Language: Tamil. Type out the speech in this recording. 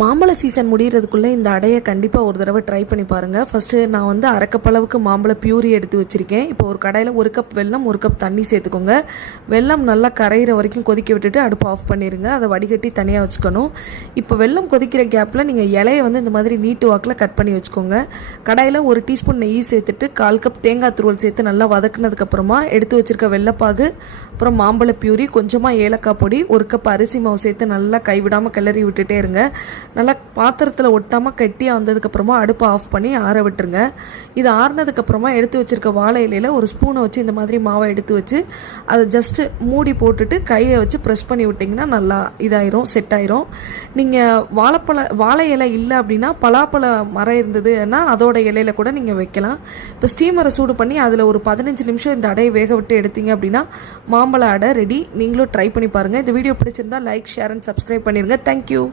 மாம்பழ சீசன் முடிகிறதுக்குள்ளே இந்த அடையை கண்டிப்பாக ஒரு தடவை ட்ரை பண்ணி பாருங்கள். ஃபஸ்ட்டு நான் வந்து அரைக்கப்பளவுக்கு மாம்பழ பியூரி எடுத்து வச்சுருக்கேன். இப்போ ஒரு கடாயில் 1 கப் வெல்லம் 1 கப் தண்ணி சேர்த்துக்கோங்க. வெல்லம் நல்லா கரையிற வரைக்கும் கொதிக்க விட்டுட்டு அடுப்பு ஆஃப் பண்ணிடுங்க. அதை வடிகட்டி தனியாக வச்சுக்கணும். இப்போ வெல்லம் கொதிக்கிற கேப்பில் நீங்கள் இலையை வந்து இந்த மாதிரி நீட்டு வாக்கில் கட் பண்ணி வச்சுக்கோங்க. கடாயில் 1 டீஸ்பூன் நெய் சேர்த்துட்டு 1/4 கப் தேங்காய் துருவல் சேர்த்து நல்லா வதக்குனதுக்கப்புறமா எடுத்து வச்சுருக்க வெள்ளைப்பாகு, அப்புறம் மாம்பழ பியூரி, கொஞ்சமாக ஏலக்காய் பொடி, 1 கப் அரிசி மாவு சேர்த்து நல்லா கைவிடாமல் கிளறி விட்டுட்டே இருங்க. நல்லா பாத்திரத்தில் ஒட்டாமல் கட்டியாக வந்ததுக்கப்புறமா அடுப்பை ஆஃப் பண்ணி ஆற விட்டுருங்க. இது ஆறினதுக்கப்புறமா எடுத்து வச்சுருக்க வாழை இலையில் ஒரு ஸ்பூனை வச்சு இந்த மாதிரி மாவை எடுத்து வச்சு அதை ஜஸ்ட்டு மூடி போட்டுட்டு கையை வச்சு ப்ரெஸ் பண்ணி விட்டிங்கன்னா நல்லா இதாயிரும், செட் ஆயிரும். நீங்கள் வாழை இலை இல்லை அப்படின்னா பலாப்பழ மரம் இருந்ததுன்னா அதோட இலையில் கூட நீங்கள் வைக்கலாம். இப்போ ஸ்டீமரை சூடு பண்ணி அதில் ஒரு 15 நிமிஷம் இந்த அடையை வேக விட்டு எடுத்தீங்க அப்படின்னா மாம்பழ அடை ரெடி. நீங்களும் ட்ரை பண்ணி பாருங்கள். இந்த வீடியோ பிடிச்சிருந்தா லைக், ஷேர் அண்ட் சப்ஸ்கிரைப் பண்ணிடுங்க. தேங்க்யூ.